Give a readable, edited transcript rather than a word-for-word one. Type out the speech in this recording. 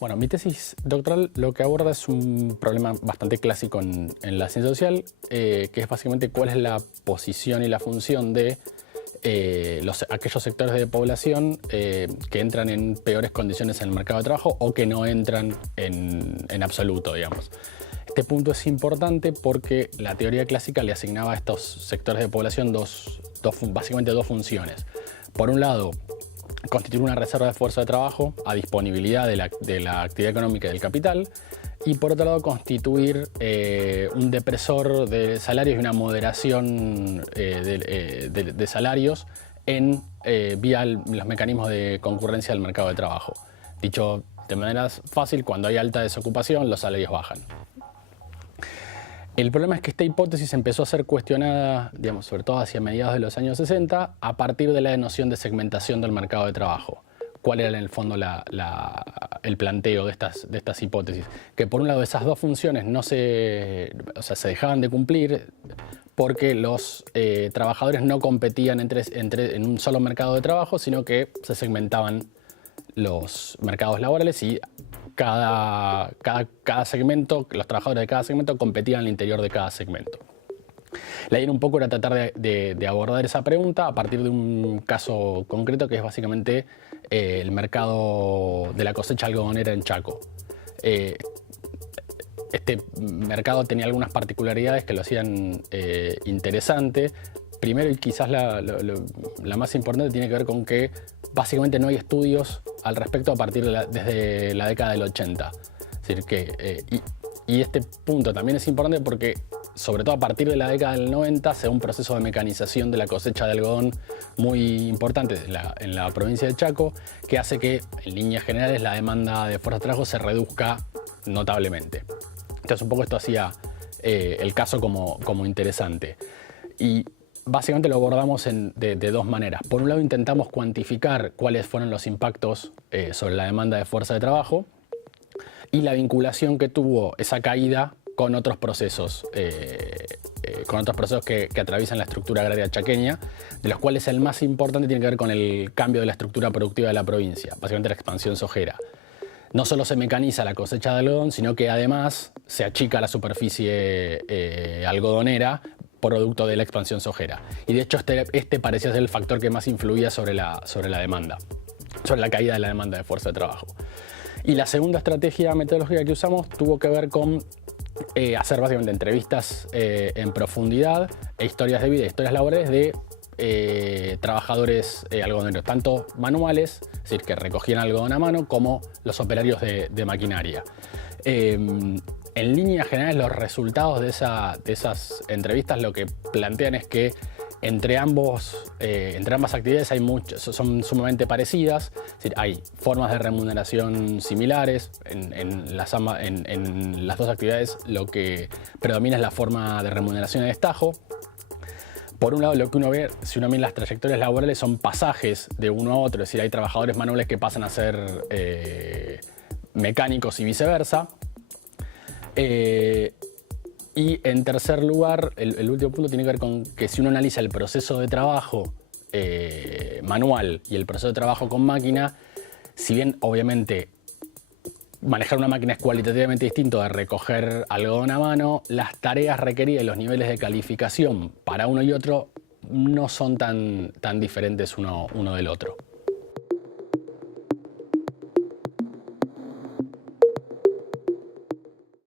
Bueno, mi tesis doctoral lo que aborda es un problema bastante clásico en la ciencia social, que es básicamente cuál es la posición y la función de aquellos sectores de población que entran en peores condiciones en el mercado de trabajo o que no entran en absoluto, digamos. Este punto es importante porque la teoría clásica le asignaba a estos sectores de población básicamente dos funciones. Por un lado, constituir una reserva de fuerza de trabajo a disponibilidad de la actividad económica y del capital, y por otro lado constituir un depresor de salarios y una moderación de salarios vía los mecanismos de concurrencia del mercado de trabajo. Dicho de manera fácil, cuando hay alta desocupación, los salarios bajan. El problema es que esta hipótesis empezó a ser cuestionada, digamos, sobre todo hacia mediados de los años 60, a partir de la noción de segmentación del mercado de trabajo. ¿Cuál era en el fondo el planteo de estas hipótesis? Que por un lado esas dos funciones se dejaban de cumplir porque los trabajadores no competían en un solo mercado de trabajo, sino que se segmentaban los mercados laborales y cada segmento, los trabajadores de cada segmento competían al interior de cada segmento. La idea un poco era tratar de abordar esa pregunta a partir de un caso concreto que es básicamente el mercado de la cosecha algodonera en Chaco. Este mercado tenía algunas particularidades que lo hacían interesante. Primero, y quizás la más importante, tiene que ver con que básicamente no hay estudios al respecto desde la década del 80. Es decir, y este punto también es importante porque, sobre todo a partir de la década del 90, se da un proceso de mecanización de la cosecha de algodón muy importante en la provincia de Chaco, que hace que, en líneas generales, la demanda de fuerza de trabajo se reduzca notablemente. Entonces, un poco esto hacía el caso como interesante. Y básicamente lo abordamos de dos maneras. Por un lado, intentamos cuantificar cuáles fueron los impactos sobre la demanda de fuerza de trabajo y la vinculación que tuvo esa caída con otros procesos que atraviesan la estructura agraria chaqueña, de los cuales el más importante tiene que ver con el cambio de la estructura productiva de la provincia, básicamente la expansión sojera. No solo se mecaniza la cosecha de algodón, sino que además se achica la superficie algodonera producto de la expansión sojera. Y de hecho este parecía ser el factor que más influía sobre la demanda, sobre la caída de la demanda de fuerza de trabajo. Y la segunda estrategia metodológica que usamos tuvo que ver con hacer básicamente entrevistas en profundidad e historias de vida, historias laborales de trabajadores algodoneros, tanto manuales, es decir, que recogían algodón a mano, como los operarios de maquinaria. En líneas generales, los resultados de esas entrevistas lo que plantean es que entre ambas actividades son sumamente parecidas, es decir, hay formas de remuneración similares. En las dos actividades lo que predomina es la forma de remuneración a destajo. Por un lado, lo que uno ve, si uno mira las trayectorias laborales, son pasajes de uno a otro, es decir, hay trabajadores manuales que pasan a ser mecánicos y viceversa. Y en tercer lugar, el último punto tiene que ver con que si uno analiza el proceso de trabajo manual y el proceso de trabajo con máquina, si bien obviamente manejar una máquina es cualitativamente distinto de recoger algodón a mano, las tareas requeridas y los niveles de calificación para uno y otro no son tan diferentes uno del otro.